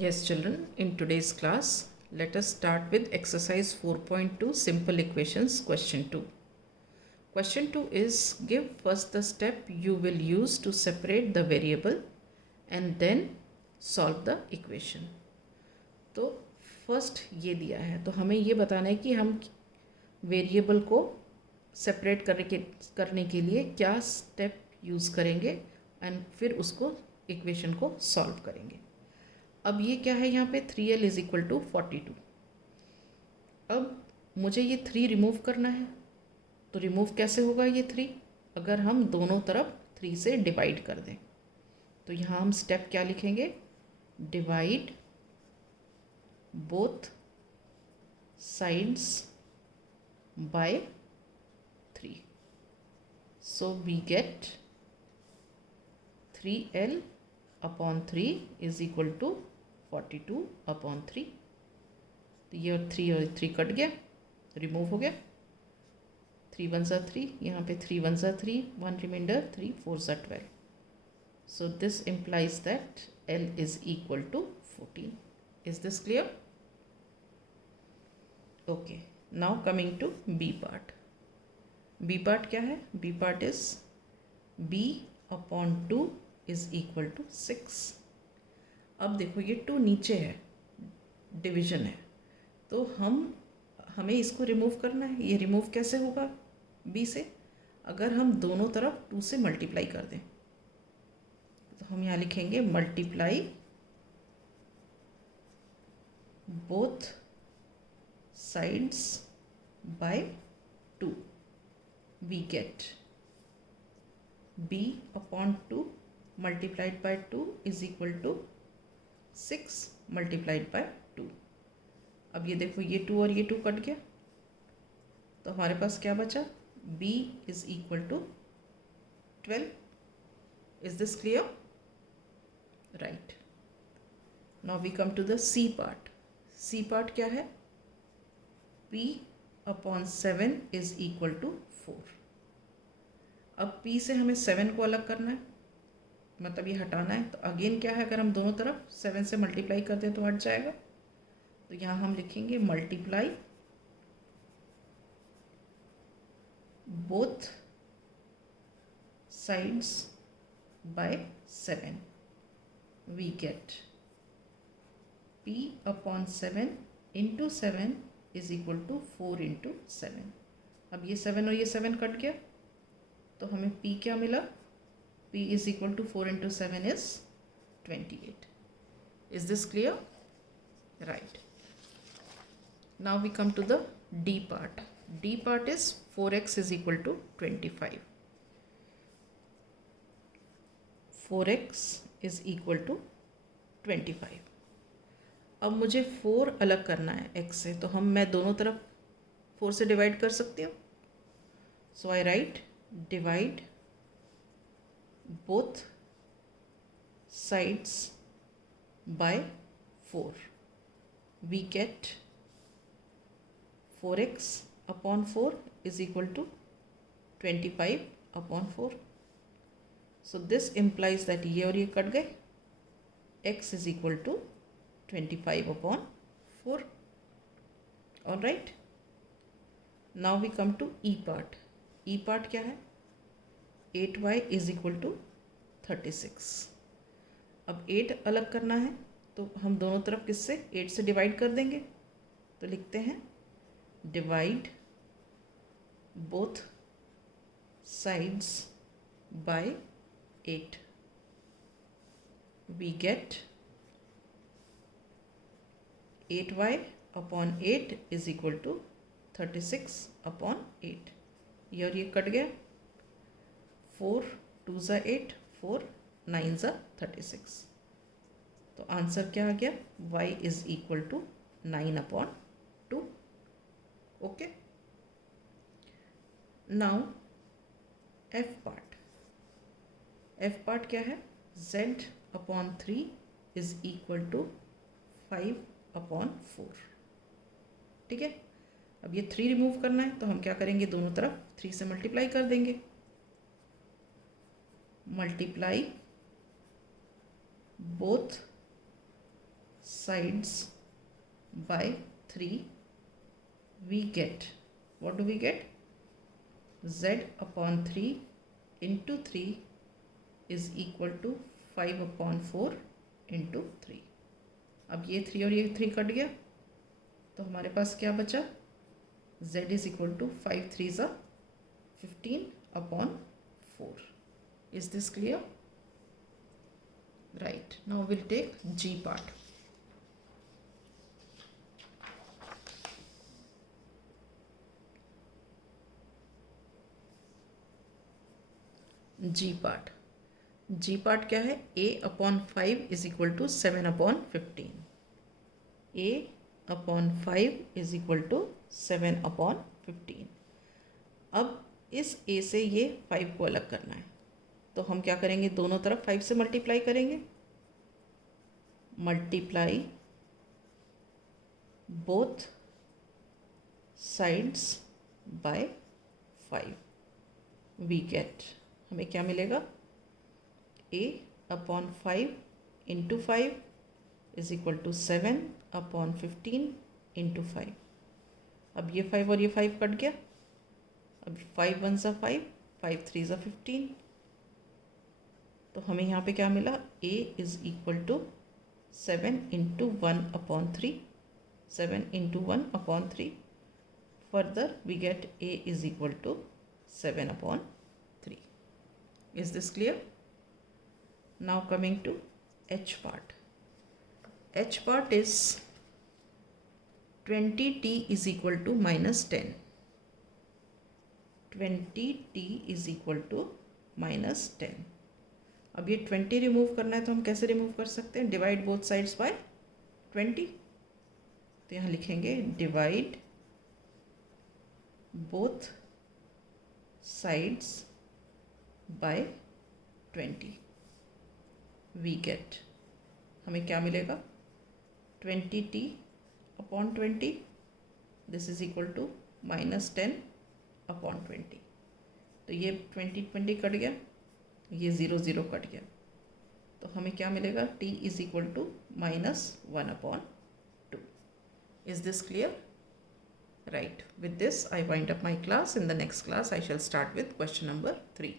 Yes, children, in today's class, let us start with exercise 4.2 simple equations question 2. Question 2 is give first the step you will use to separate the variable and then solve the equation. तो first ये दिया है तो हमें ये बताना है कि हम वेरिएबल को सेपरेट करने के लिए क्या स्टेप यूज़ करेंगे एंड फिर उसको इक्वेशन को सॉल्व करेंगे. अब ये क्या है, यहाँ पे 3l इज इक्वल टू 42. अब मुझे ये 3 रिमूव करना है. तो रिमूव कैसे होगा ये 3? अगर हम दोनों तरफ 3 से डिवाइड कर दें. तो यहाँ हम स्टेप क्या लिखेंगे? Divide both sides by 3. So we get 3l upon 3 is equal to 42 upon 3. तो ये 3 और 3 कट गया, रिमूव हो गया. 3 1 ज़ा 3, यहाँ पे 3 1 ज़ा 3, 1 रिमाइंडर, 3 4 ज़ा 12. So this implies that L is equal to 14. Is this clear? Okay, now coming to B part. B part क्या है? B part is B upon 2 is equal to 6. अब देखो ये 2 नीचे है, डिवीजन है, तो हमें इसको रिमूव करना है. ये रिमूव कैसे होगा b से? अगर हम दोनों तरफ 2 से मल्टीप्लाई कर दें. तो हम यहाँ लिखेंगे multiply both sides by 2. We get b upon 2 multiplied by 2 is equal to 6 multiplied by 2. अब ये देखो ये 2 और ये 2 कट गया, तो हमारे पास क्या बचा? b is equal to 12. Is this clear? Right. Now we come to the c part. c part क्या है? p upon 7 is equal to 4. अब p से हमें 7 को अलग करना है, मतलब ये हटाना है. तो अगेन क्या है, अगर हम दोनों तरफ 7 से मल्टीप्लाई करते हैं तो हट जाएगा. तो यहाँ हम लिखेंगे multiply both sides by 7. We get p upon 7 into 7 is equal to 4 into 7. अब ये 7 और ये 7 कट गया, तो हमें p क्या मिला? p is equal to 4 into 7 is 28. Is this clear? Right. Now we come to the D part. D part is 4x is equal to 25. 4x is equal to 25. अब मुझे 4 अलग करना है x से, तो मैं दोनों तरफ 4 से डिवाइड कर सकती हूँ. So I write divide both sides by 4. We get 4x upon 4 is equal to 25 upon 4. So this implies that ये और ये कट गए, x is equal to 25 upon 4. All right. Now we come to E part. E part क्या है? 8y is equal to 36. अब 8 अलग करना है, तो हम दोनों तरफ किससे? 8 से डिवाइड कर देंगे. तो लिखते हैं divide both sides by 8. We get 8y upon 8 is equal to 36 upon 8. ये और ये कट गया, 4 2 ज़ा 8, 4 9 ज़ा 36. तो आंसर क्या आ गया? y is equal to 9 upon 2. Okay. Now f part. f part क्या है? z upon 3 is equal to 5 upon 4. ठीक है. अब ये 3 रिमूव करना है, तो हम क्या करेंगे? दोनों तरफ 3 से मल्टीप्लाई कर देंगे. Multiply both sides by 3, we get, what do we get? Z upon 3 into 3 is equal to 5 upon 4 into 3. अब ये 3 और ये 3 कट गया, तो हमारे पास क्या बचा? Z is equal to 5 3s are 15 upon 4. Is this clear? Right. Now we'll take G part. G part. G part क्या है? A upon 5 is equal to 7 upon 15. A upon 5 is equal to 7 upon 15. अब इस A से ये 5 को अलग करना है, तो हम क्या करेंगे? दोनों तरफ 5 से मल्टीप्लाई करेंगे. Multiply both sides by 5. We get, हमें क्या मिलेगा? A upon 5 into 5 is equal to 7 upon 15 into 5. अब ये 5 और ये 5 कट गया. अब 5 1 सा 5, 5 3 सा 15. तो हमें यहाँ पे क्या मिला? A is equal to 7 into 1 upon 3. 7 into 1 upon 3. Further we get A is equal to 7 upon 3. Is this clear? Now coming to H part. H part is 20t is equal to minus 10. 20t is equal to minus 10. अब ये 20 remove करना है, तो हम कैसे remove कर सकते हैं? Divide both sides by 20. तो यहाँ लिखेंगे divide both sides by 20. We get, हमें क्या मिलेगा? 20t upon 20. This is equal to minus 10 upon 20. तो ये 20 कट गया, ये 0 0 कट गया, तो हमें क्या मिलेगा? t is equal to minus 1 upon 2. Is this clear? Right. With this, I wind up my class. In the next class, I shall start with question number 3.